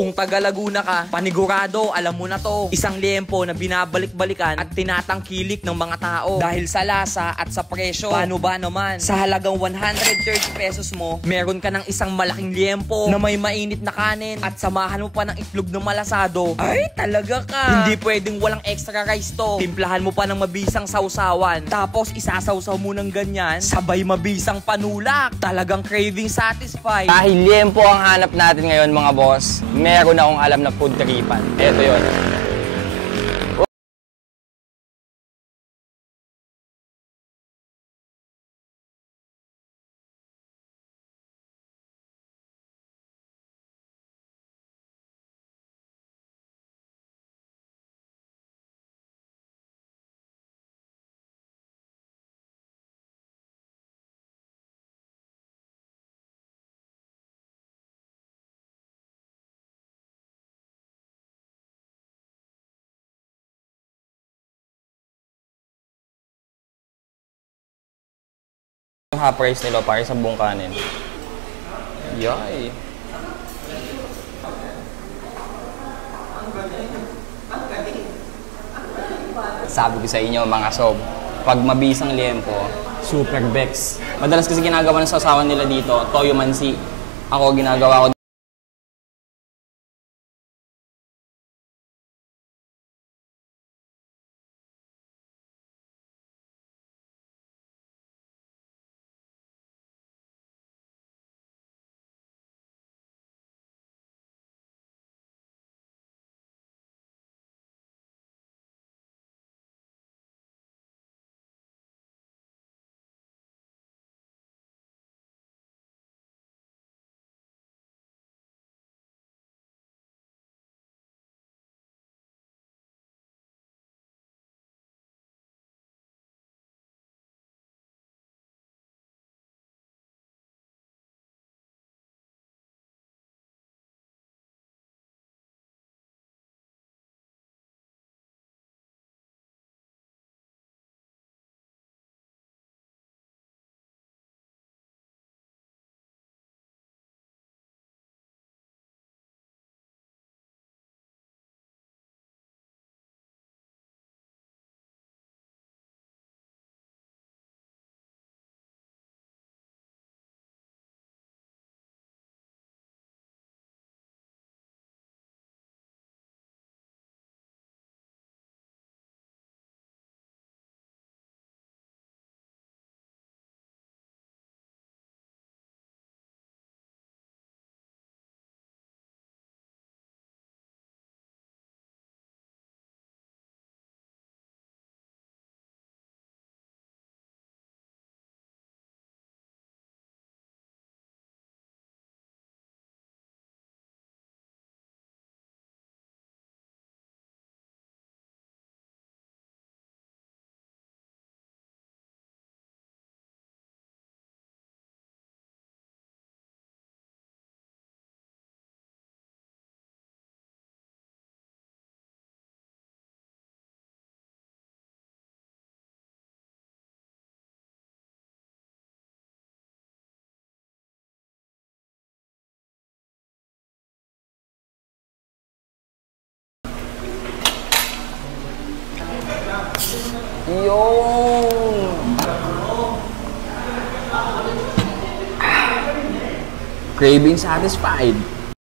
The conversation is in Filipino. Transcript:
Kung taga Laguna ka, panigurado, alam mo na to. Isang liempo na binabalik-balikan at tinatangkilik ng mga tao dahil sa lasa at sa presyo. Paano ba naman? Sa halagang 130 pesos mo, meron ka ng isang malaking liempo na may mainit na kanin at samahan mo pa ng itlog na malasado. Ay, talaga ka! Hindi pwedeng walang extra rice to. Timplahan mo pa ng mabisang sausawan. Tapos isasawsaw mo ng ganyan, sabay mabisang panulak. Talagang craving satisfied. Dahil liempo ang hanap natin ngayon mga boss, meron akong alam na food tripan. Ito yun. Yung half price nila para sa buong kanin. Yay! Sabi ko sa inyo mga sob, pag mabisang liempo, super bex. Madalas kasi ginagawa ng sausawan nila dito, toyo mansi. Ako ginagawa ko yun. Craving satisfied.